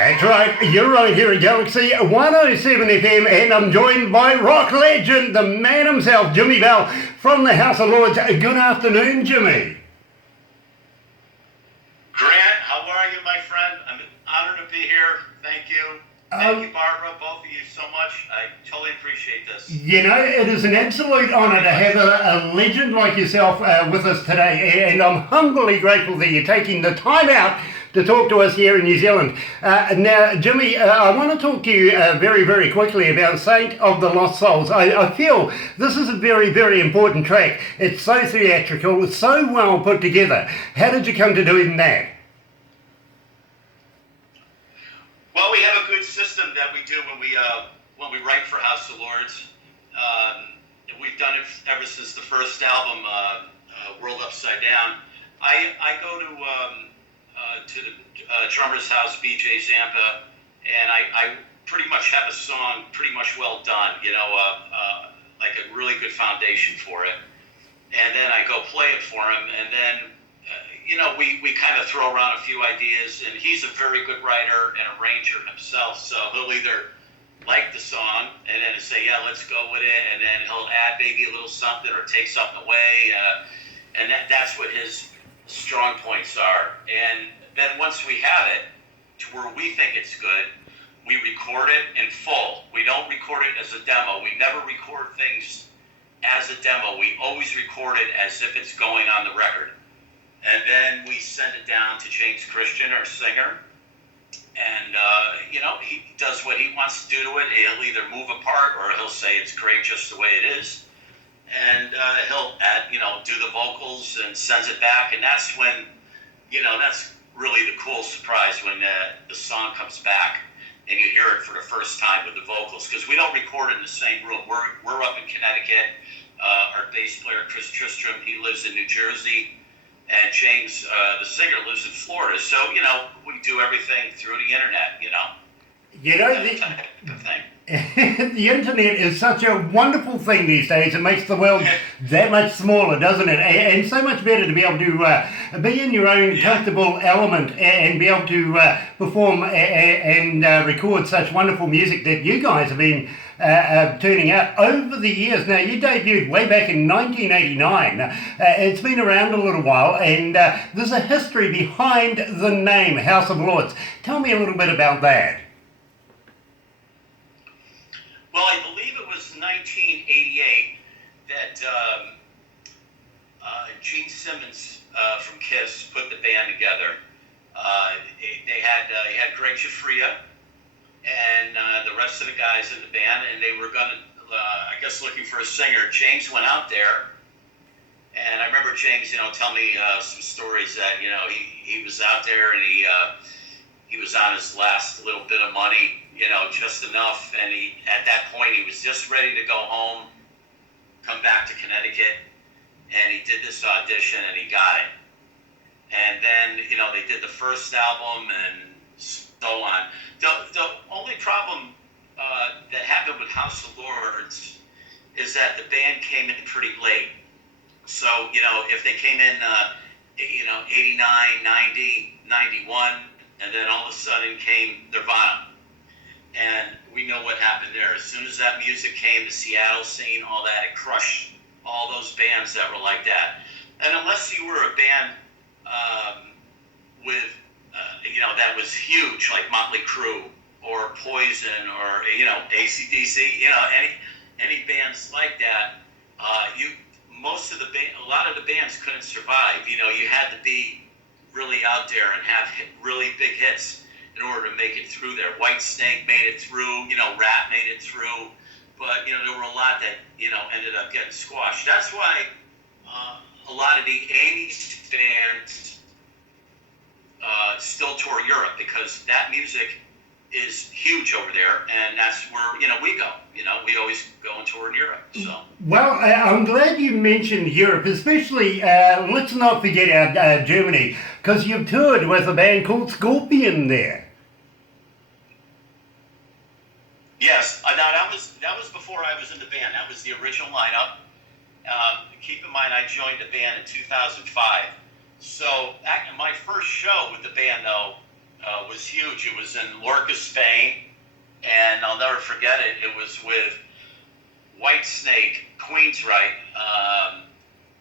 That's right, you're right here at Galaxy 107 FM, and I'm joined by rock legend, the man himself, Jimi from the House of Lords. Good afternoon, Jimi. Grant, how are you, my friend? I'm honored to be here. Thank you. Thank you, Barbara, both of you so much. I totally appreciate this. You know, it is an absolute honour to have a legend like yourself with us today, and I'm humbly grateful that you're taking the time out to talk to us here in New Zealand. Now, Jimi, I want to talk to you very, very quickly about Saint of the Lost Souls. I feel this is a very, very important track. It's so theatrical, it's so well put together. How did you come to doing that? Well, we have a good system that we do when we write for House of Lords. We've done it ever since the first album, World Upside Down. I go to the drummer's house, BJ Zampa, and I pretty much have a song pretty much well done, like a really good foundation for it. And then I go play it for him, and then we kind of throw around a few ideas, and he's a very good writer and arranger himself, so he'll either like the song and then say, yeah, let's go with it, and then he'll add maybe a little something or take something away, and that's what his strong points are. And then once we have it to where we think it's good, we record it in full. We don't record it as a demo. We never record things as a demo. We always record it as if it's going on the record. And then we send it down to James Christian, our singer, and he does what he wants to do to it. He'll either move a part or he'll say it's great just the way it is, and he'll add, do the vocals and sends it back. And that's when, that's really the cool surprise when the song comes back and you hear it for the first time with the vocals, because we don't record it in the same room. We're up in Connecticut. Our bass player Chris Tristram, he lives in New Jersey. And James, the singer, lives in Florida. So, we do everything through the internet, The internet is such a wonderful thing these days. It makes the world that much smaller, doesn't it? And so much better to be able to be in your own comfortable element and be able to perform and record such wonderful music that you guys have been turning out over the years. Now, you debuted way back in 1989. It's been around a little while, and there's a history behind the name House of Lords. Tell me a little bit about that. Well, I believe it was 1988 that Gene Simmons from Kiss put the band together. He had Greg Giuffria and the rest of the guys in the band, and they were looking for a singer. James went out there, and I remember James, tell me some stories that he was out there and he was on his last little bit of money, just enough, and at that point he was just ready to go home, come back to Connecticut, and he did this audition and he got it. And then they did the first album and so on. The only problem that happened with House of Lords is that the band came in pretty late. So, if they came in, 89, 90, 91, and then all of a sudden came Nirvana. And we know what happened there. As soon as that music came, the Seattle scene, all that, it crushed all those bands that were like that. And unless you were a band with that was huge, like Motley Crue or Poison or AC/DC, any bands like that, a lot of the bands couldn't survive. You had to be really out there and have really big hits in order to make it through there. Whitesnake made it through, Rat made it through, but there were a lot that ended up getting squashed. That's why a lot of the 80s bands still tour Europe, because that music is huge over there, and that's where we go. We always go and tour in Europe. So. Well, I'm glad you mentioned Europe, especially let's not forget our Germany, because you've toured with a band called Scorpion there. Yes, that was before I was in the band. That was the original lineup. Keep in mind, I joined the band in 2005. So my first show with the band, though, was huge. It was in Lorca, Spain, and I'll never forget it. It was with Whitesnake, Queensryche,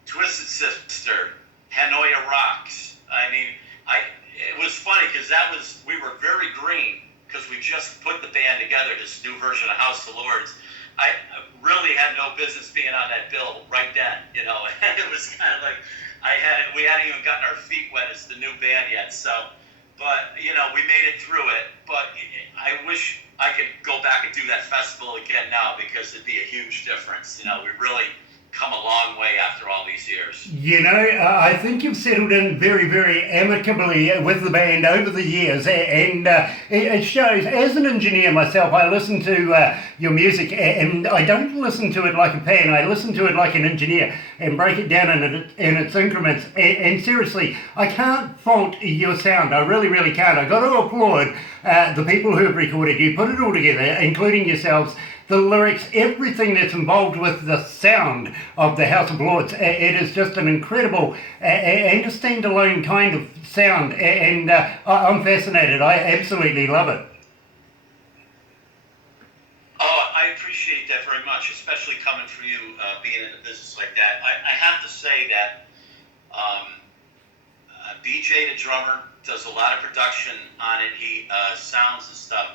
Twisted Sister, Hanoi Rocks. I mean, it was funny because we were very green because we just put the band together, this new version of House of Lords. I really had no business being on that bill right then, you know. It was kind of like we hadn't even gotten our feet wet as the new band yet. So, but you know, we made it through it. But I wish I could go back and do that festival again now because it'd be a huge difference. You know, we really come a long way after all these years. You know, I think you've settled in very, very amicably with the band over the years, and it shows. As an engineer myself, I listen to your music, and I don't listen to it like a fan. I listen to it like an engineer and break it down in its increments. And seriously, I can't fault your sound. I really, really can't. I got to applaud the people who have recorded you, put it all together, including yourselves. The lyrics, everything that's involved with the sound of the House of Lords. It is just an incredible and a standalone kind of sound, and I'm fascinated. I absolutely love it. Oh, I appreciate that very much, especially coming from you, being in a business like that. I have to say that BJ, the drummer, does a lot of production on it. He sounds and stuff.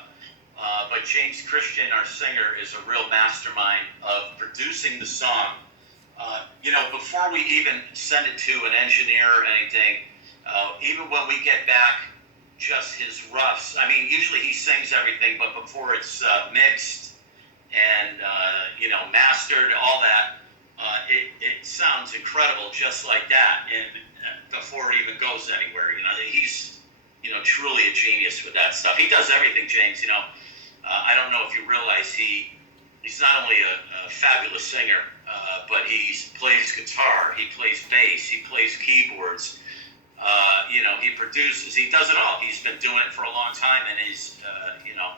But James Christian, our singer, is a real mastermind of producing the song. You know, before we even send it to an engineer or anything, even when we get back just his roughs, I mean, usually he sings everything, but before it's mixed and, you know, mastered, all that, it sounds incredible just like that, and before it even goes anywhere. You know, he's, you know, truly a genius with that stuff. He does everything, James, you know. I don't know if you realize he's not only a fabulous singer, but he plays guitar, he plays bass, he plays keyboards. You know, he produces, he does it all. He's been doing it for a long time, and he's, you know,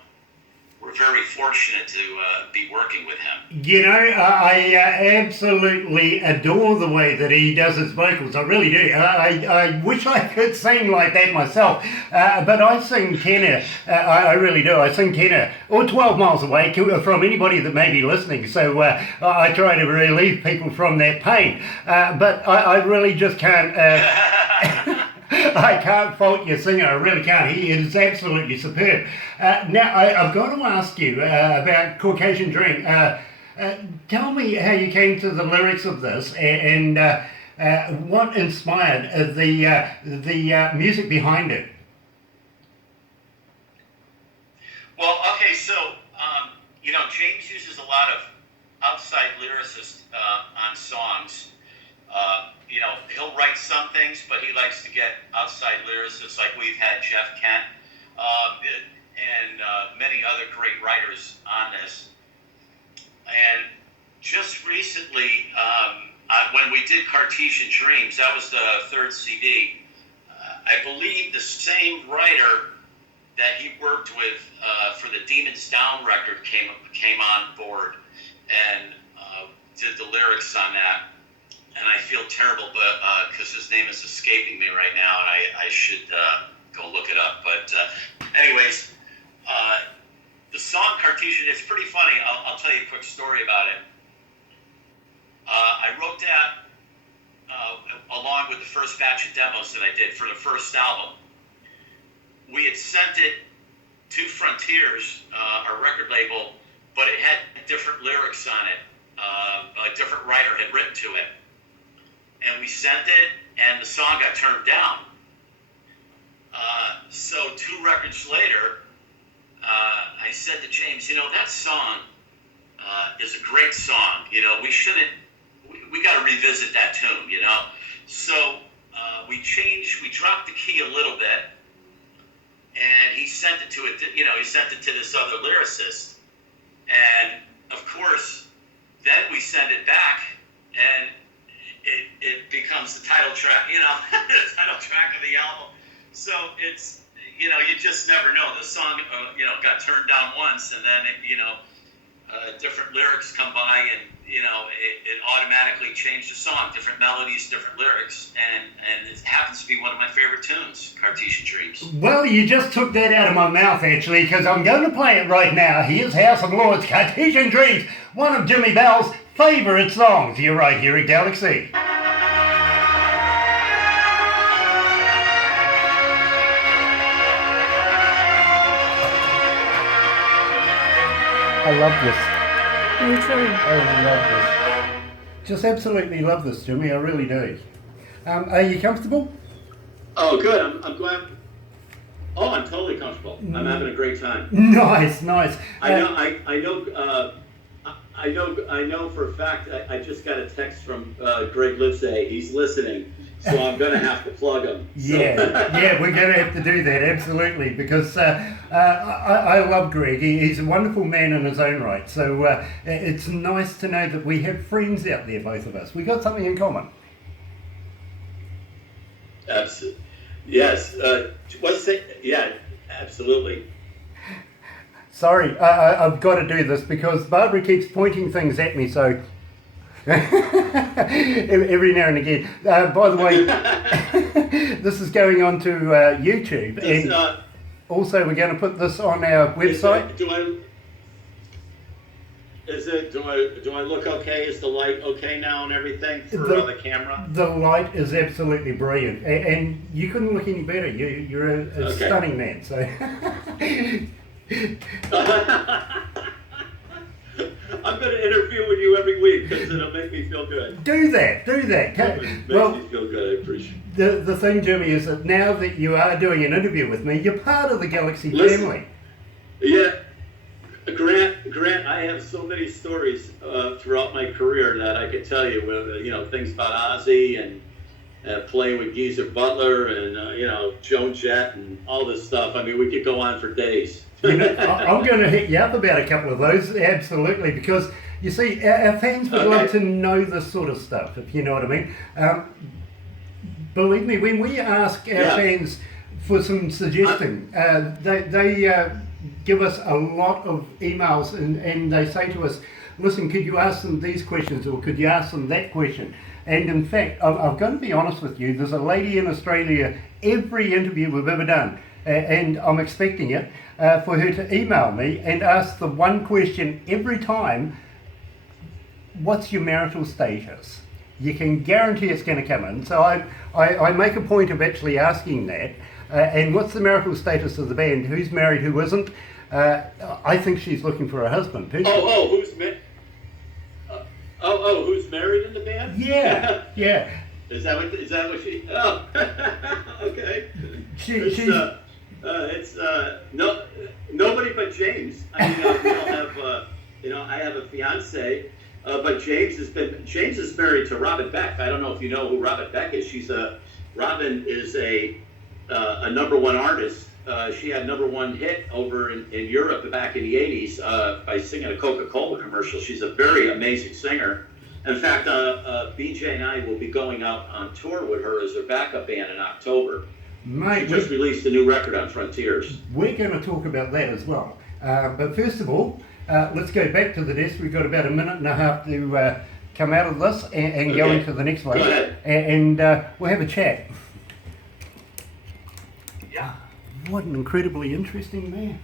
we're very fortunate to be working with him. You know, I absolutely adore the way that he does his vocals. I really do. I wish I could sing like that myself, but I sing tenor. I really do. I sing tenor, or 12 miles away from anybody that may be listening. So I try to relieve people from that pain. But I really just can't. I can't fault your singer, I really can't. He is absolutely superb. Now, I've got to ask you about Caucasian Dream. Tell me how you came to the lyrics of this, and what inspired the music behind it. Well, okay, so, you know, James uses a lot of outside lyricists on songs. You know, he'll write some things, but he likes to get outside lyricists, like we've had Jeff Kent and many other great writers on this. And just recently, when we did Cartesian Dreams, that was the third CD, I believe the same writer that he worked with for the Demons Down record came on board and did the lyrics on that. And I feel terrible, but because his name is escaping me right now, and I should go look it up. But anyways, the song Cartesian, it's pretty funny. I'll tell you a quick story about it. I wrote that along with the first batch of demos that I did for the first album. We had sent it to Frontiers, our record label, but it had different lyrics on it. A different writer had written to it. And we sent it, and the song got turned down. So 2 records later, I said to James, you know, that song is a great song. You know, we got to revisit that tune, you know. So we dropped the key a little bit, and he sent it to this other lyricist. And, of course, then we send it back, and it becomes the title track, you know, the title track of the album. So it's, you know, you just never know. The song, you know, got turned down once, and then, different lyrics come by, and it automatically changed the song. Different melodies, different lyrics, and it happens to be one of my favorite tunes, Cartesian Dreams. Well, you just took that out of my mouth, actually, because I'm going to play it right now. Here's House of Lords, Cartesian Dreams, one of Jimmy Bell's favourite songs. You're right here at Galaxy. I love this. Me too. I love this. Just absolutely love this, Jimmy. I really do. Are you comfortable? Oh, good. I'm glad. Oh, I'm totally comfortable. I'm having a great time. Nice, nice. I know for a fact. I just got a text from Greg Livesay. He's listening, so I'm going to have to plug him. So. Yeah, we're going to have to do that, absolutely, because I love Greg. He's a wonderful man in his own right. So it's nice to know that we have friends out there, both of us. We got something in common. Absolutely. Yes. What's it? Yeah, absolutely. Sorry, I've got to do this because Barbara keeps pointing things at me, so every now and again. By the way, this is going on to YouTube, and also we're going to put this on our website. Do I look okay? Is the light okay now and everything for the camera? The light is absolutely brilliant, and you couldn't look any better. You're a stunning man. So. I'm going to interview with you every week because it'll make me feel good. Do that. Makes me feel good. I appreciate it. The thing, Jimmy, is that now that you are doing an interview with me, you're part of the Galaxy family. Yeah. Grant, I have so many stories throughout my career that I could tell you. Things about Ozzy and playing with Geezer Butler and Joan Jett and all this stuff. I mean, we could go on for days. I'm going to hit you up about a couple of those, absolutely, because you see, our fans would like to know this sort of stuff, if you know what I mean. Believe me, when we ask our fans for some suggestion, they give us a lot of emails and they say to us, listen, could you ask them these questions or could you ask them that question? And in fact, I'm going to be honest with you, there's a lady in Australia, every interview we've ever done, and I'm expecting it, for her to email me and ask the one question every time, what's your marital status? You can guarantee it's going to come in. So I make a point of actually asking that. And what's the marital status of the band? Who's married, who isn't? I think she's looking for a husband. Who's married? Who's married in the band? Yeah. Is that what she? Oh, okay. It's nobody but James. I mean, we don't have. I have a fiance, but James is married to Robin Beck. I don't know if you know who Robin Beck is. Robin is a number one artist. She had number one hit over in Europe back in the 80s by singing a Coca-Cola commercial. She's a very amazing singer. In fact, BJ and I will be going out on tour with her as her backup band in October. Mate, she just released a new record on Frontiers. We're going to talk about that as well. But first of all, let's go back to the desk. We've got about a minute and a half to come out of this and go into the next one. Go ahead. And we'll have a chat. Yeah. What an incredibly interesting man.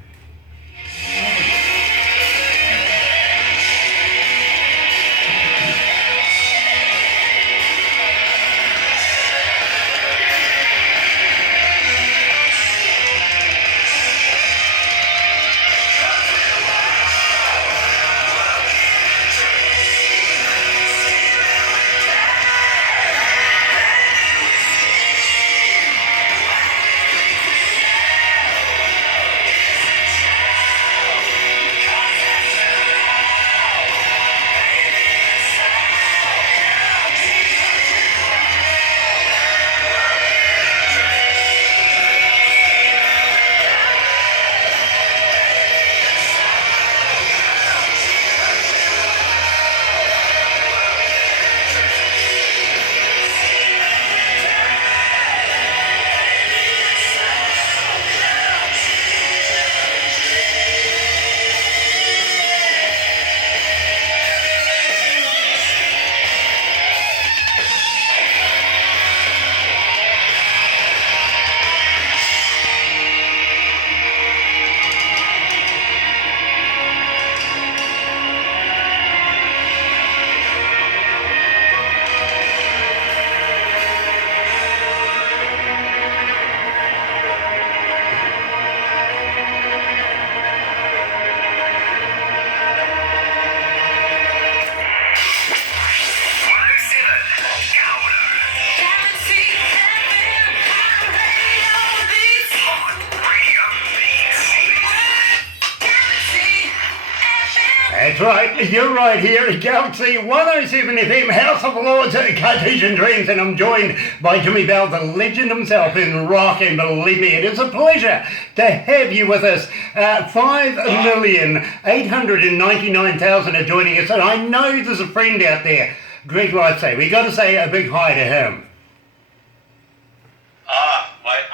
That's right, you're right here at Galaxy 107 FM, House of Lords, Cartesian Dreams, and I'm joined by Jimi Bell, the legend himself in rock, and believe me, it is a pleasure to have you with us. 5,899,000 are joining us, and I know there's a friend out there, Greg Lightsay. We got to say a big hi to him.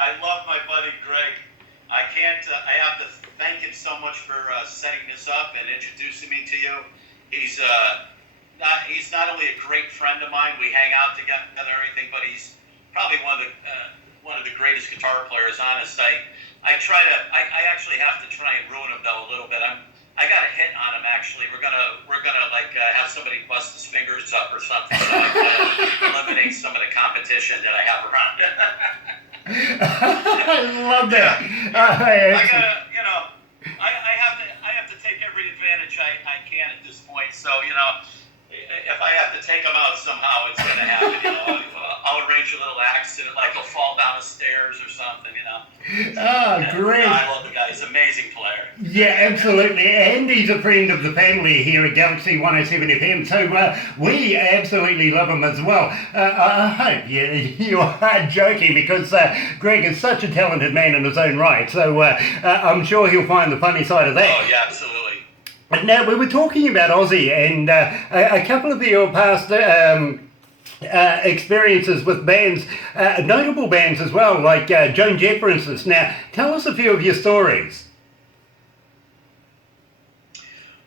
I love my buddy Greg. I have to thank him so much for setting this up and introducing me to you. He's not only a great friend of mine. We hang out together and everything, but he's probably one of the greatest guitar players. Honest, I actually have to try and ruin him though a little bit. I got a hit on him actually. We're gonna have somebody bust his fingers up or something. So I eliminate some of the competition that I have around. I love that. I have to take every advantage I can at this point. So if I have to take him out somehow, it's gonna happen. I'll arrange a little accident, like he'll fall down the stairs or something. Great. I love the guy. He's an amazing player. Yeah, absolutely. And he's a friend of the family here at Galaxy 107 FM, so we absolutely love him as well. I hope you are joking, because Greg is such a talented man in his own right, so I'm sure he'll find the funny side of that. Oh, yeah, absolutely. Now, we were talking about Ozzy and a couple of your past experiences with bands, notable bands as well, like Joan Jett, for instance. Now, tell us a few of your stories.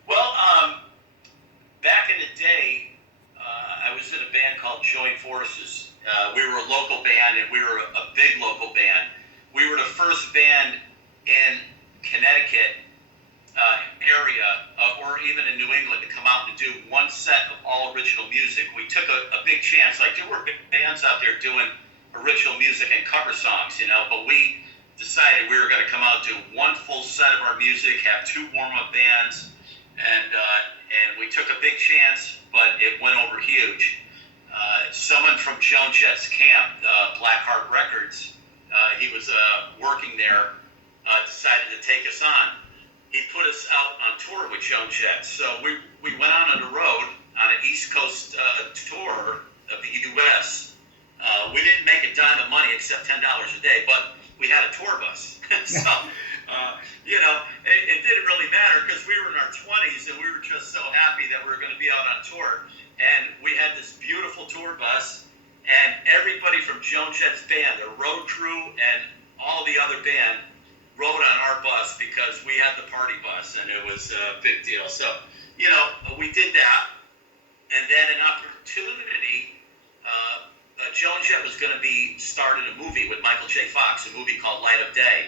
Well, back in the day, I was in a band called Joint Forces. We were a local band, and we were a big local band. We were the first band in Connecticut area, or even in New England, to come out and do one set of all original music. We took a big chance. Like, there were big bands out there doing original music and cover songs, but we decided we were going to come out, do one full set of our music, have two warm-up bands, and we took a big chance, but it went over huge. Someone from Joan Jett's camp, Blackheart Records, he was working there, decided to take us on. He put us out on tour with Joan Jett. So we went on the road on an East Coast tour of the U.S. We didn't make a dime of money except $10 a day, but we had a tour bus. So, it didn't really matter, because we were in our 20s and we were just so happy that we were going to be out on tour. And we had this beautiful tour bus, and everybody from Joan Jett's band, the road crew and all the other band, rode on our bus because we had the party bus, and it was a big deal. So, we did that, and then an opportunity, Joan Jett was going to be starting a movie with Michael J. Fox, a movie called Light of Day,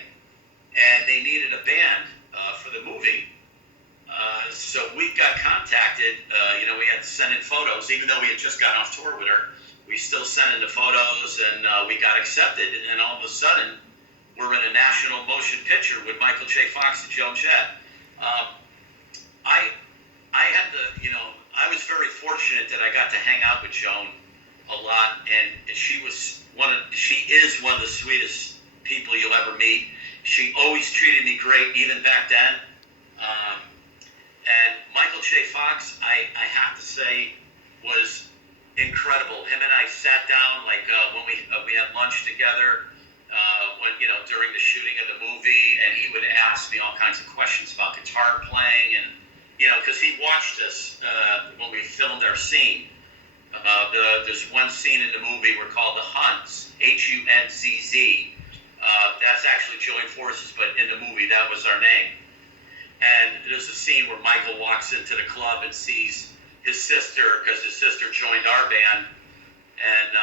and they needed a band for the movie. So we got contacted. We had to send in photos, even though we had just gotten off tour with her. We still sent in the photos, and we got accepted, and all of a sudden, we're in a national motion picture with Michael J. Fox and Joan Jett. I was very fortunate that I got to hang out with Joan a lot, and she is one of the sweetest people you'll ever meet. She always treated me great, even back then. And Michael J. Fox, I have to say, was incredible. Him and I sat down, when we had lunch together, during the shooting of the movie, and he would ask me all kinds of questions about guitar playing, and because he watched us when we filmed our scene. There's one scene in the movie we're called The Hunts, Huntz. That's actually Joint Forces, but in the movie that was our name. And there's a scene where Michael walks into the club and sees his sister, because his sister joined our band, and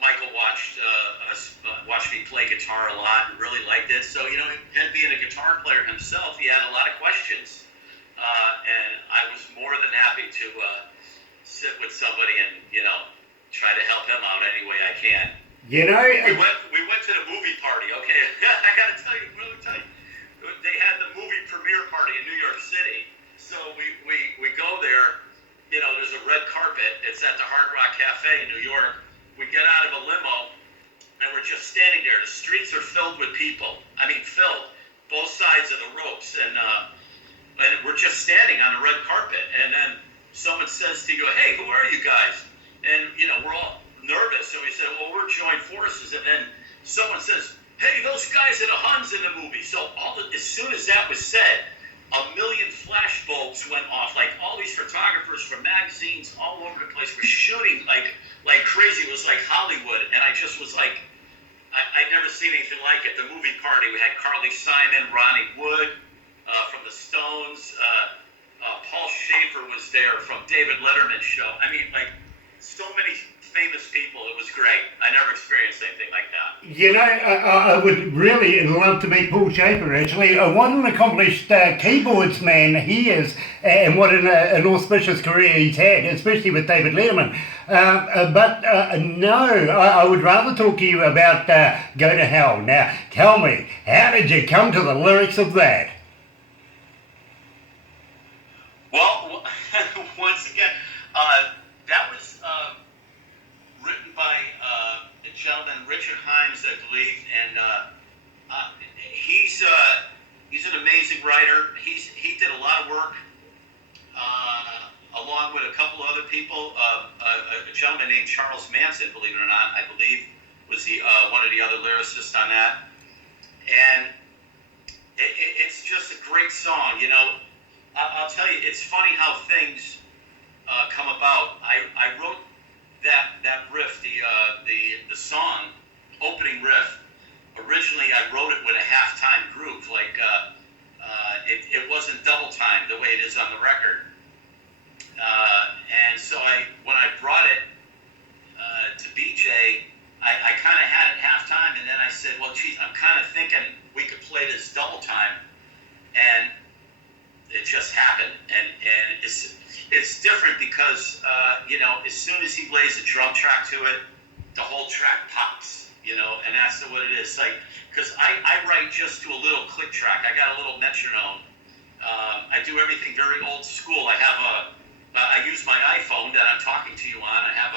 Michael watched me play guitar a lot and really liked it. So, him being a guitar player himself, he had a lot of questions. And I was more than happy to sit with somebody and, try to help him out any way I can. We went to the movie party, okay? I got to tell you, they had the movie premiere party in New York City. So we go there, there's a red carpet. It's at the Hard Rock Cafe in New York. We get out of a limo, and we're just standing there. The streets are filled with people. I mean, filled, both sides of the ropes. And and we're just standing on the red carpet, and then someone says to you, "Hey, who are you guys?" And we're all nervous, so we said, "Well, we're joint forces." And then someone says, "Hey, those guys are the Huns in the movie." So as soon as that was said, a million flash bulbs went off. Like all these photographers from magazines all over the place were shooting like crazy. It was like Hollywood, and I just was like, I'd never seen anything like it. The movie party, we had Carly Simon, Ronnie Wood from the Stones, Paul Schaefer was there from David Letterman's show. I mean, like so many famous people. It was great. I never experienced anything like that. I would really love to meet Paul Schaefer, actually. What an accomplished keyboards man he is, and what an auspicious career he's had, especially with David Letterman. No, I would rather talk to you about Go to Hell. Now, tell me, how did you come to the lyrics of that? Well, once again, that was written by a gentleman, Richard Himes, I believe, and he's an amazing writer. He did a lot of work along with a couple other people. A gentleman named Charles Manson, believe it or not, I believe, was one of the other lyricists on that. And it's just a great song. I'll tell you, it's funny how things come about. I wrote that riff, the song opening riff. Originally, I wrote it with a halftime groove, like it wasn't double time the way it is on the record. And so when I brought it to BJ, I kind of had it halftime, and then I said, well, geez, I'm kind of thinking we could play this double time, and it just happened. And it's different because as soon as he lays a drum track to it, the whole track pops, and that's what it is. Like, because I write just to a little click track. I got a little metronome. I do everything very old school. I use my iPhone that I'm talking to you on. I have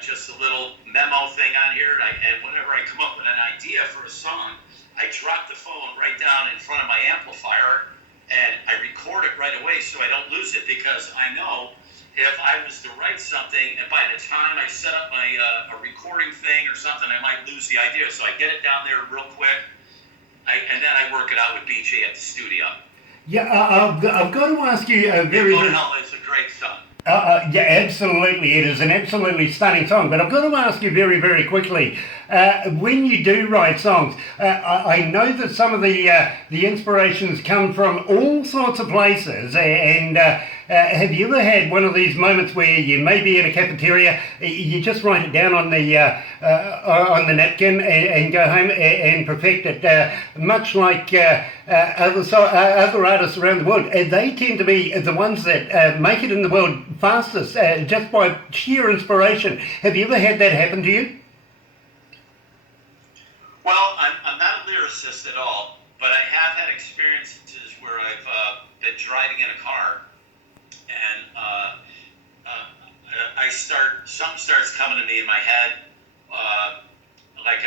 just a little memo thing on here, and whenever I come up with an idea for a song, I drop the phone right down in front of my amplifier, and I record it right away so I don't lose it, because I know if I was to write something and by the time I set up my a recording thing or something, I might lose the idea. So I get it down there real quick, and then I work it out with BJ at the studio. Yeah, I've got to ask you a very... Go to Hell is a great song. Yeah, absolutely. It is an absolutely stunning song. But I've got to ask you very, very quickly, when you do write songs, I know that some of the inspirations come from all sorts of places. And have you ever had one of these moments where you may be in a cafeteria, you just write it down on the napkin and go home and perfect it, much like other artists around the world? They tend to be the ones that make it in the world fastest, just by sheer inspiration. Have you ever had that happen to you? Well, I'm not a lyricist at all, but I have had experiences where I've been driving in a car, and something starts coming to me in my head, like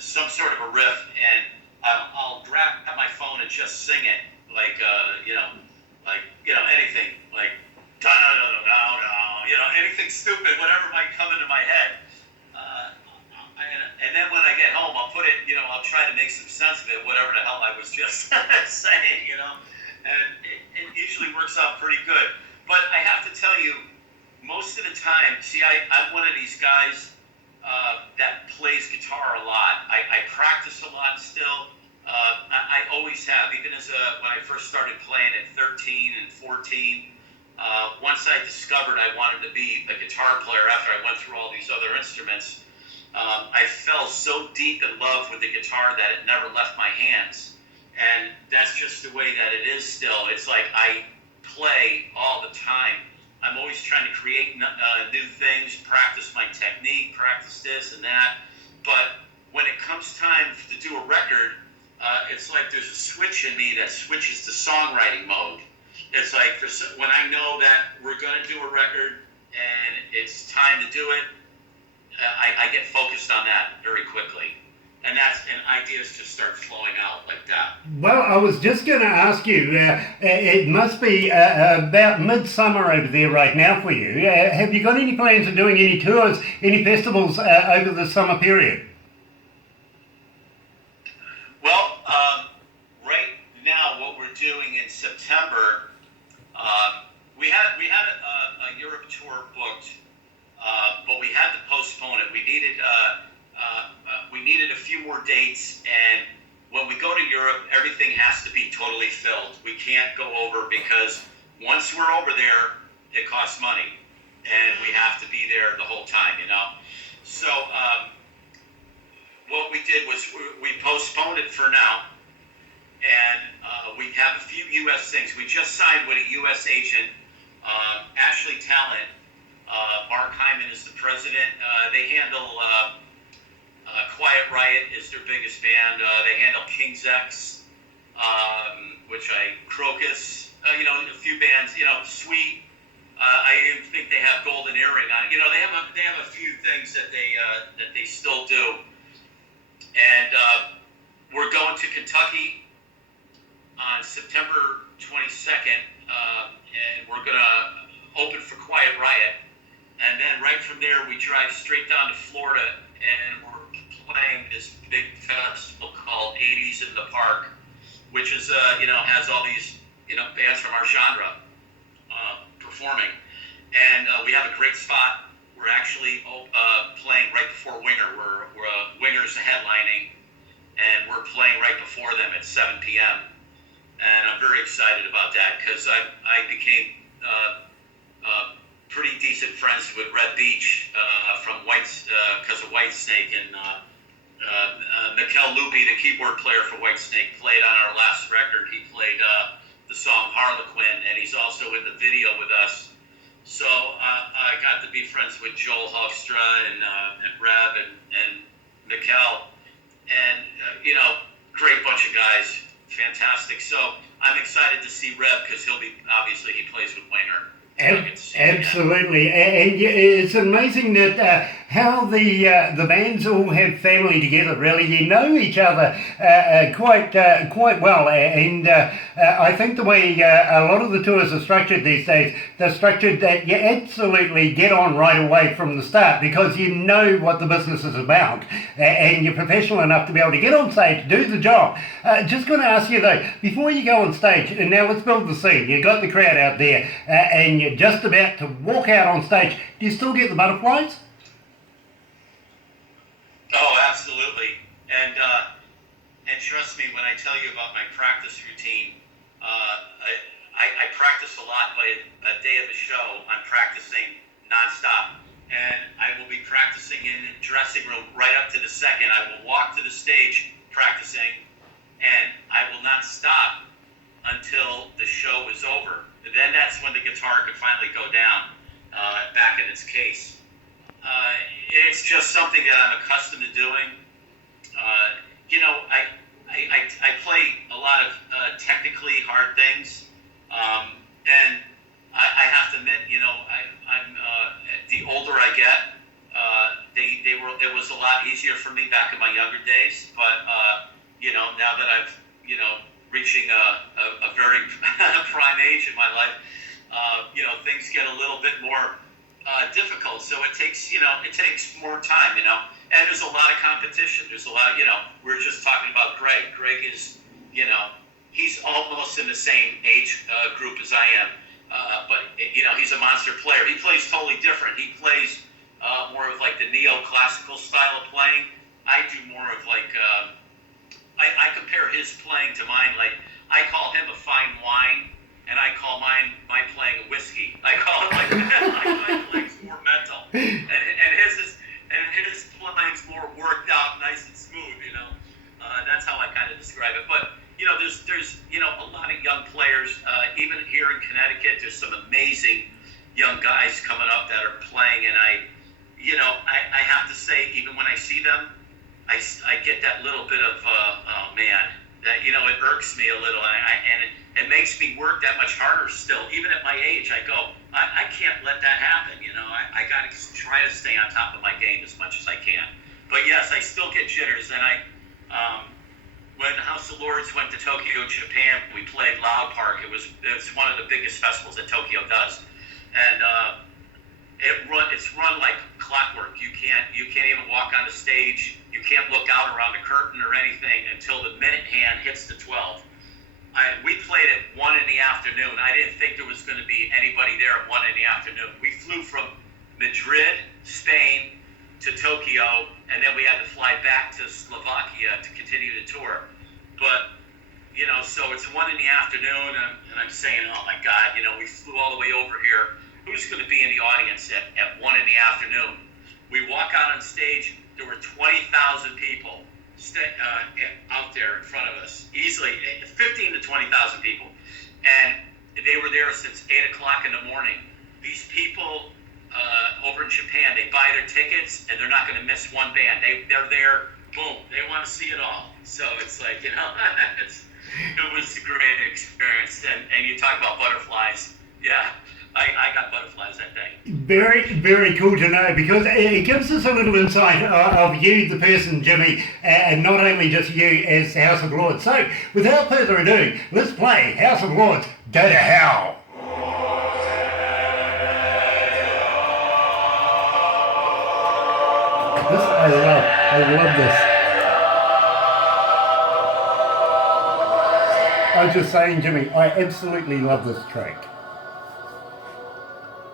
some sort of a riff, and I'll grab my phone and just sing it, like anything, like da da da da da, anything stupid, whatever might come into my head. And then when I get home, I'll put it, I'll try to make some sense of it, whatever the hell I was just saying, and it usually works out pretty good. But I have to tell you, most of the time, see, I'm one of these guys that plays guitar a lot. I practice a lot still. I always have, even when I first started playing at 13 and 14. Once I discovered I wanted to be a guitar player after I went through all these other instruments, I fell so deep in love with the guitar that it never left my hands. And that's just the way that it is still. It's like I play all the time. I'm always trying to create new things, practice my technique, practice this and that. But when it comes time to do a record, it's like there's a switch in me that switches to songwriting mode. It's like when I know that we're going to do a record and it's time to do it, I get focused on that very quickly. and ideas just start flowing out like that. Well, I was just going to ask you, it must be about midsummer over there right now for you. Have you got any plans of doing any tours, any festivals over the summer period? Well, right now, what we're doing in September, we had a Europe tour booked, but we had to postpone it. We needed a few more dates, and when we go to Europe, everything has to be totally filled. We can't go over because once we're over there, it costs money, and we have to be there the whole time, you know. So what we did was we postponed it for now, and we have a few U.S. things. We just signed with a U.S. agent, Ashley Talent. Mark Hyman is the president. They handle Quiet Riot is their biggest band. They handle King's X, Crocus. A few bands. Sweet. I even think they have Golden Earring on. They have a few things that they still do. And we're going to Kentucky on September 22nd, and we're gonna open for Quiet Riot. And then right from there, we drive straight down to Florida, and we're playing this big festival called 80s in the Park, which is, has all these, bands from our genre performing. And we have a great spot. We're actually playing right before Winger. Winger's headlining, and we're playing right before them at 7 p.m. And I'm very excited about that because I became pretty decent friends with Red Beach from because of Whitesnake, and Mikkel Lupi, the keyboard player for Whitesnake, played on our last record. He played the song Harlequin, and he's also in the video with us. So I got to be friends with Joel Hoekstra and Reb and Mikkel, and great bunch of guys, fantastic. So I'm excited to see Reb because he plays with Winger. Absolutely, and it's amazing that how the bands all have family together. Really, you know each other quite well, and I think the way a lot of the tours are structured these days, they're structured that you absolutely get on right away from the start because you know what the business is about, and you're professional enough to be able to get on stage, do the job. Just going to ask you though, before you go on stage, and now let's build the scene. You got the crowd out there, and you're just about to walk out on stage. Do you still get the butterflies? Oh, absolutely. And trust me when I tell you about my practice routine. I practice a lot, but a day of the show, I'm practicing nonstop. And I will be practicing in the dressing room right up to the second. I will walk to the stage practicing, and I will not stop until the show is over. Then that's when the guitar could finally go down back in its case. It's just something that I'm accustomed to doing. I play a lot of technically hard things, and I have to admit, I'm the older I get, it was a lot easier for me back in my younger days. But now that I've reaching a very prime age in my life, things get a little bit more difficult. So it takes more time, and there's a lot of competition. There's a lot, we're just talking about Greg. Greg is, he's almost in the same age group as I am, but he's a monster player. He plays totally different. He plays more of like the neoclassical style of playing. I do more of like, I compare his playing to mine. Like, I call him a fine wine, and I call my playing a whiskey. I call it like my playing's more mental, and his playing's more worked out, nice and smooth. That's how I kind of describe it. But there's a lot of young players. Even here in Connecticut, there's some amazing young guys coming up that are playing, and I have to say, even when I see them, I get that little bit of oh man, that it irks me a little, and it makes me work that much harder still. Even at my age, I go, I can't let that happen. I got to try to stay on top of my game as much as I can. But yes, I still get jitters, and When House of Lords went to Tokyo, Japan, we played Loud Park. It's one of the biggest festivals that Tokyo does, and it's run like clockwork. You can't even walk on the stage. You can't look out around the curtain or anything until the minute hand hits the 12. We played at 1 in the afternoon. I didn't think there was going to be anybody there at 1 in the afternoon. We flew from Madrid, Spain, to Tokyo, and then we had to fly back to Slovakia to continue the tour. But, so it's 1 in the afternoon, and I'm saying, oh my God, we flew all the way over here. Who's going to be in the audience at 1 in the afternoon? We walk out on stage, there were 20,000 people out there in front of us, easily 15 to 20,000 people, and they were there since 8 o'clock in the morning. These people over in Japan, they buy their tickets and they're not going to miss one band. They're there, boom, they want to see it all. So it's like, it was a great experience. And you talk about butterflies, yeah. I got butterflies that day. Very, very cool to know, because it gives us a little insight of you, the person, Jimmy, and not only just you as House of Lords. So, without further ado, let's play House of Lords, Go to Hell. I love this. I was just saying, Jimmy, I absolutely love this track.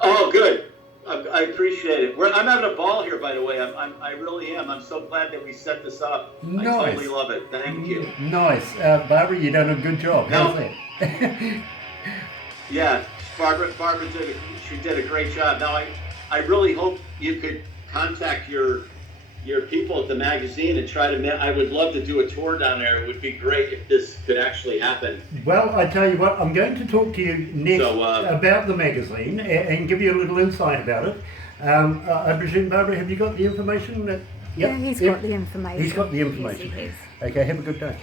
Oh, good. I appreciate it. I'm having a ball here, by the way. I really am. I'm so glad that we set this up. Nice. I totally love it. Thank you. Nice. Barbara, you done a good job. How's that? Yeah, Barbara did a great job. Now, I really hope you could contact your people at the magazine and try to. I would love to do a tour down there. It would be great if this could actually happen. Well, I tell you what, I'm going to talk to you next about the magazine and give you a little insight about it. I presume, Barbara, have you got the information? Yep. Yeah, he's got the information. He's got the information. Yes, he is. Okay, have a good day.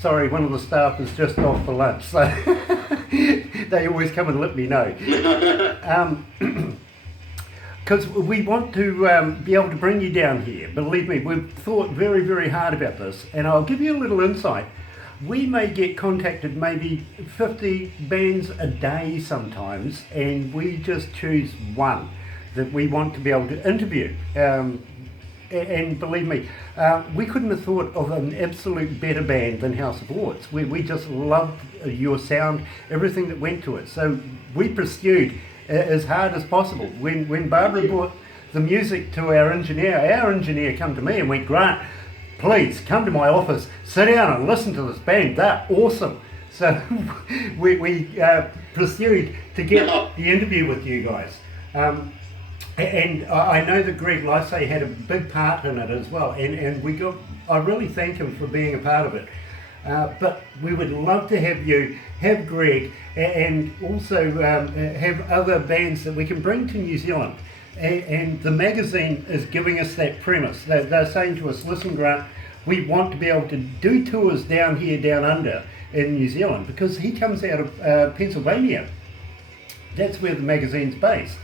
Sorry, one of the staff is just off for lunch, so they always come and let me know. Because we want to be able to bring you down here. Believe me, we've thought very, very hard about this, and I'll give you a little insight. We may get contacted maybe 50 bands a day sometimes, and we just choose one that we want to be able to interview. And believe me, we couldn't have thought of an absolute better band than House of Lords. We just loved your sound, everything that went to it. So we pursued as hard as possible. When Barbara brought the music to our engineer come to me and went, Grant, please come to my office, sit down and listen to this band, they're awesome. So we pursued to get the interview with you guys. And I know that Greg Lysay had a big part in it as well, and I really thank him for being a part of it. But we would love to have you, have Greg, and also have other bands that we can bring to New Zealand. And the magazine is giving us that premise. They're saying to us, listen, Grant, we want to be able to do tours down here, down under in New Zealand, because he comes out of Pennsylvania. That's where the magazine's based.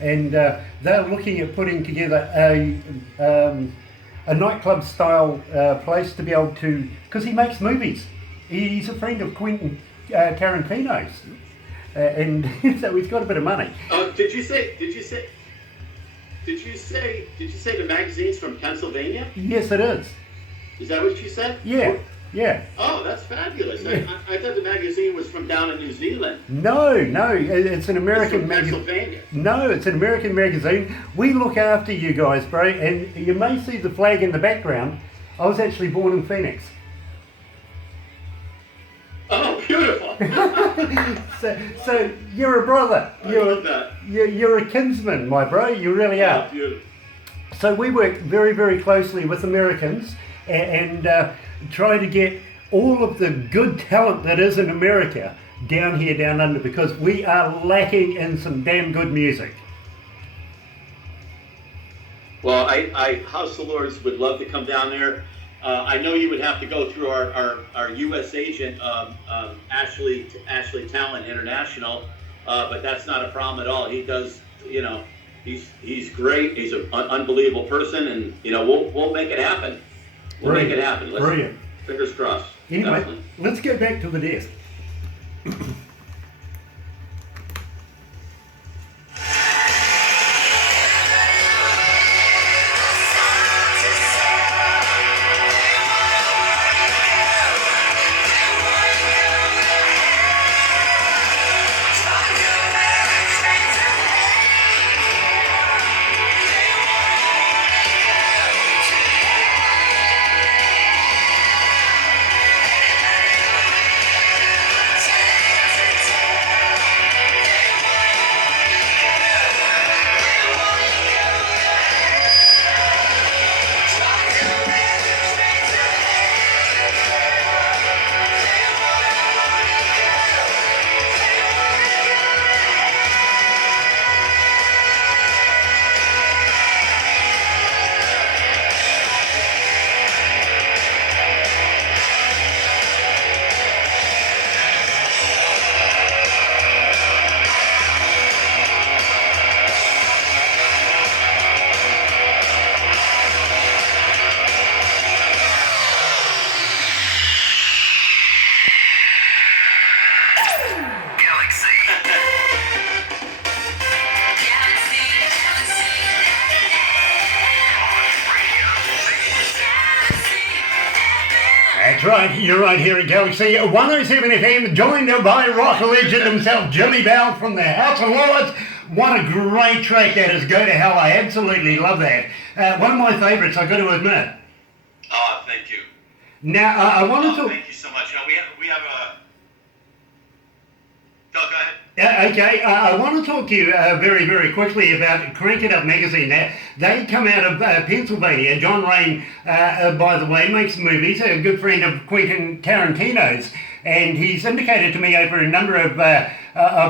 And they're looking at putting together a nightclub style place to be able to, because he makes movies. He's a friend of Quentin Tarantino's, and so he's got a bit of money. Did you say the magazine's from Pennsylvania? Yes, it is. Is that what you said? Yeah. Oh, that's fabulous. Yeah. I thought the magazine was from down in New Zealand. No, it's an American magazine. Pennsylvania. No, it's an American magazine. We look after you guys, bro, and you may see the flag in the background. I was actually born in Phoenix. Oh, beautiful. so you're a brother. I love that. You're a kinsman, my bro. You really are. Oh, beautiful. So we work very, very closely with Americans and try to get all of the good talent that is in America down here, down under, because we are lacking in some damn good music. Well, I House of Lords would love to come down there. I know you would have to go through our U.S. agent, Ashley Talent International, but that's not a problem at all. He does, he's great. He's an unbelievable person, and we'll make it happen. We'll make it happen. Brilliant. Fingers crossed. Anyway, Definitely. let's get back to the desk. That's right, you're right here at Galaxy 107 FM, joined by rock legend himself, Jimi from the House of Lords. What a great track that is, Go to Hell. I absolutely love that. One of my favourites, I've got to admit. Oh, thank you. Now, I wanted to... Thank you so much. We have a... Go ahead. Okay, I want to talk to you very, very quickly about Crank It Up magazine. Now, they come out of Pennsylvania. John Rain, by the way, makes movies, a good friend of Quentin Tarantino's, and he's indicated to me over a number of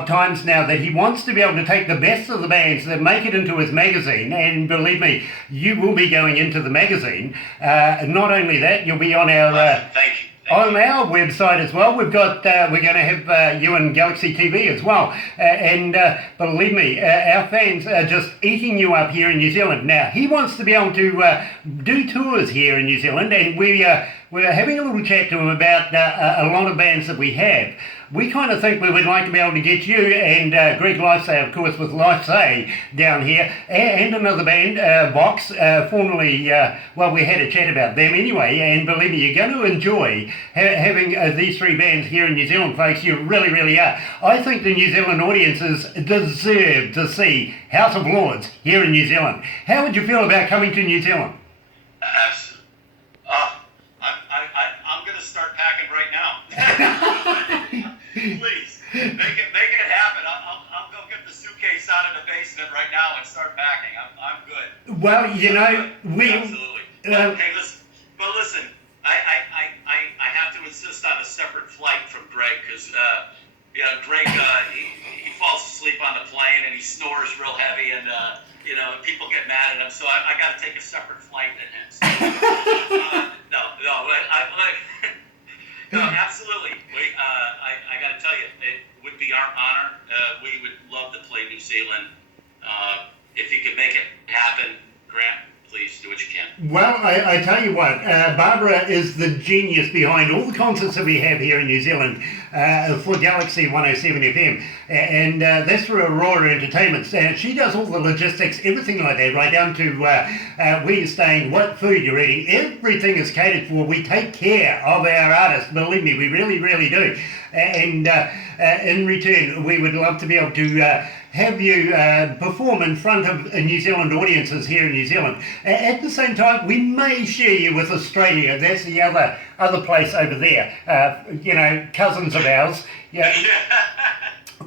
times now that he wants to be able to take the best of the bands that make it into his magazine, and believe me, you will be going into the magazine. Not only that, you'll be on our... Thank you. On our website as well, we're going to have you and Galaxy TV as well, and believe me, our fans are just eating you up here in New Zealand. Now, he wants to be able to do tours here in New Zealand, and we're having a little chat to him about a lot of bands that we have. We kind of think we would like to be able to get you and Greg Lifesay, of course, with Lifesay down here, and another band, Vox, formerly, well, we had a chat about them anyway, and believe me, you're going to enjoy having these three bands here in New Zealand, folks. You really, really are. I think the New Zealand audiences deserve to see House of Lords here in New Zealand. How would you feel about coming to New Zealand? I'm going to start packing right now. Please, make it happen. I'll go get the suitcase out of the basement right now and start packing. I'm good. Well, you know, Absolutely. Hey, listen, I have to insist on a separate flight from Greg because Greg he falls asleep on the plane and he snores real heavy and people get mad at him. So I got to take a separate flight than him. So, no, absolutely. I got to tell you, it would be our honor. We would love to play New Zealand. If you could make it happen, Grant, please do what you can. Well, I tell you what, Barbara is the genius behind all the concerts that we have here in New Zealand for Galaxy 107 FM, and that's through Aurora Entertainment. And she does all the logistics, everything like that, right down to where you're staying, what food you're eating. Everything is catered for. We take care of our artists, believe me, we really, really do. And in return, we would love to be able to have you perform in front of New Zealand audiences here in New Zealand. At the same time, we may share you with Australia. That's the other place over there. Cousins of ours. Yeah,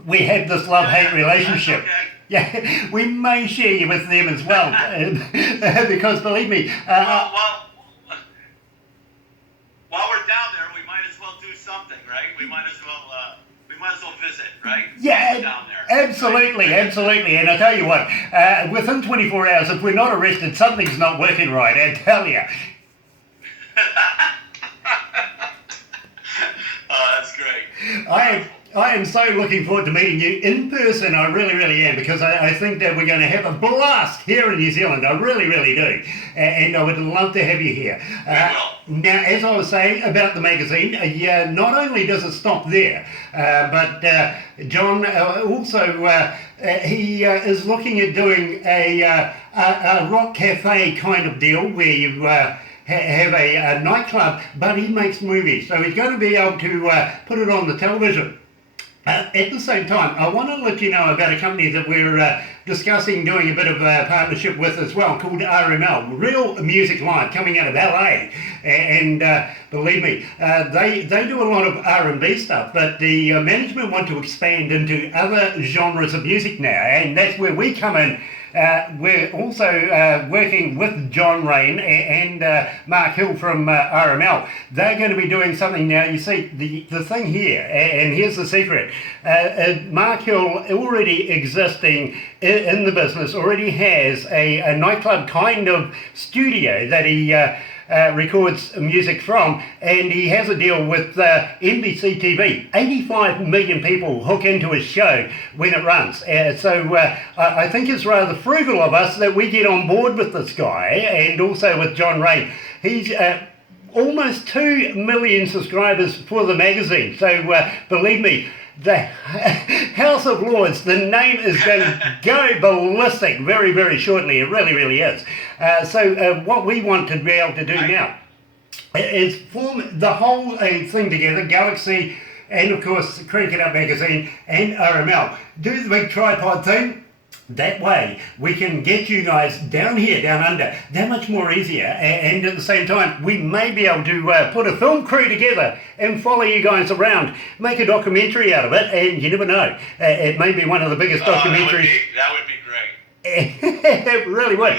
we have this love-hate relationship. Okay. Yeah, we may share you with them as well, because believe me. While we're down there, we might as well do something, right? We might as well visit, right? Yeah, down there. absolutely, absolutely. And I tell you what, within 24 hours, if we're not arrested, something's not working right, I tell you. Oh, that's great. I am so looking forward to meeting you in person. I really, really am, because I think that we're going to have a blast here in New Zealand. I really, really do. And I would love to have you here. Now, as I was saying about the magazine, not only does it stop there, but John also, he is looking at doing a rock cafe kind of deal where you have a nightclub, but he makes movies. So he's going to be able to put it on the television. At the same time, I want to let you know about a company that we're discussing doing a bit of a partnership with as well, called RML, Real Music Live, coming out of LA. And believe me, they do a lot of R&B stuff, but the management want to expand into other genres of music now, and that's where we come in. We're also working with John Rain and Mark Hill from RML. They're going to be doing something now. You see, the thing here, and here's the secret. Mark Hill, already existing in the business, already has a nightclub kind of studio that he records music from, and he has a deal with NBC TV. 85 million people hook into his show when it runs. So I think it's rather frugal of us that we get on board with this guy, and also with John Rain. He's almost 2 million subscribers for the magazine. So believe me, the House of Lords, the name is going to go ballistic very, very shortly. It really, really is. So what we want to be able to do now is form the whole thing together, Galaxy, and of course Crank It Up Magazine and RML. Do the big tripod thing. That way we can get you guys down here, down under, that much more easier, and at the same time we may be able to put a film crew together and follow you guys around, make a documentary out of it, and you never know, it may be one of the biggest documentaries. That would be great. It really would.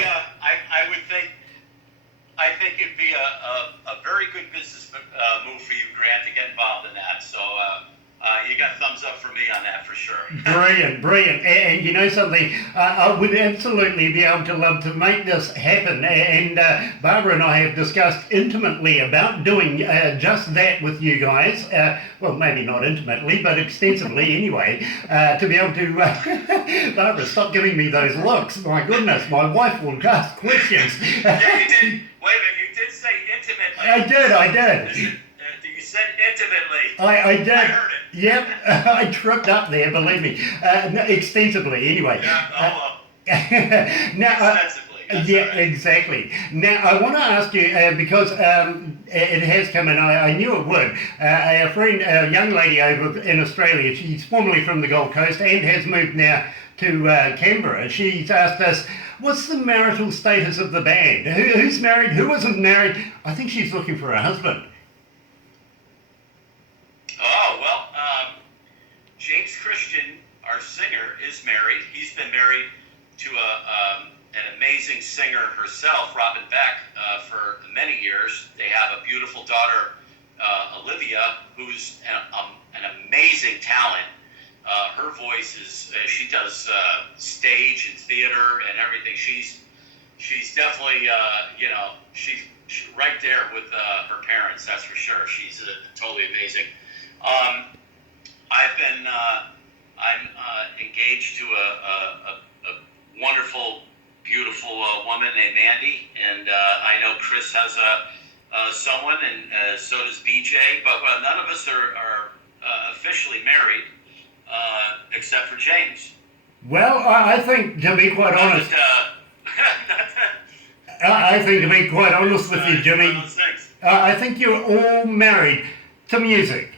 I think it'd be a very good business move for you, Grant, to get involved in that. So you got thumbs up for me on that for sure. Brilliant, brilliant. And you know something, I would absolutely be able to love to make this happen. And Barbara and I have discussed intimately about doing just that with you guys. Well, maybe not intimately, but extensively anyway, to be able to... Barbara, stop giving me those looks. My goodness, my wife will ask questions. Yeah, you did. Wait a minute, you did say intimately. I did. You said intimately. I did. I heard it. Yep, I tripped up there, believe me. No, extensively, anyway. Yeah, now, extensively. yeah, right. Exactly. Now, I want to ask you, because it has come in, I knew it would. A friend, a young lady over in Australia, she's formerly from the Gold Coast and has moved now to Canberra. She's asked us, what's the marital status of the band? Who's married? Who isn't married? I think she's looking for a husband. Oh, well, James Christian, our singer, is married. He's been married to an amazing singer herself, Robin Beck, for many years. They have a beautiful daughter, Olivia, who's an amazing talent. Her voice is, she does stage and theater and everything. She's definitely, she's right there with her parents, that's for sure. She's totally amazing. I'm engaged to a wonderful, beautiful woman named Mandy, and I know Chris has someone, and so does BJ, but none of us are officially married, except for James. Well, I think, to be quite honest, I think, to be quite honest with you, Jimmy, I think you're all married to music.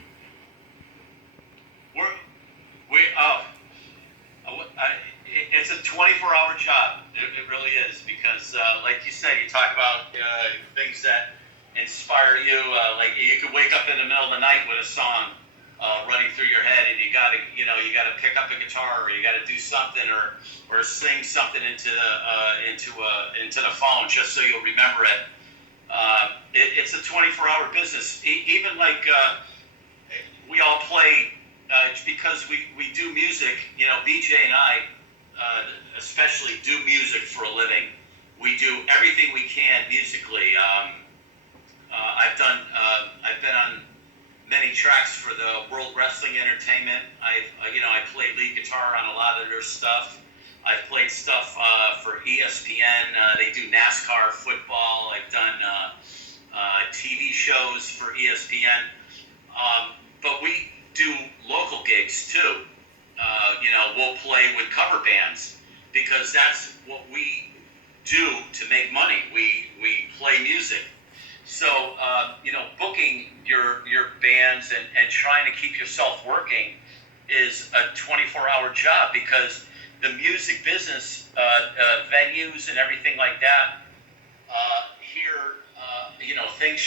It's a 24-hour job. It really is, because, like you said, you talk about things that inspire you. Like you could wake up in the middle of the night with a song running through your head, and you gotta pick up a guitar, or you gotta do something, or sing something into the phone just so you'll remember it. It's a 24-hour business. Even like we all play because we do music. You know, BJ and I. Especially do music for a living. We do everything we can musically. I've been on many tracks for the World Wrestling Entertainment. I played lead guitar on a lot of their stuff. I've played stuff for ESPN. They do NASCAR football. I've done TV shows for ESPN. But we do local gigs too. We'll play with cover bands because that's what we do to make money. We play music. So, booking your bands and trying to keep yourself working is a 24-hour job because the music business, venues and everything like that, here, things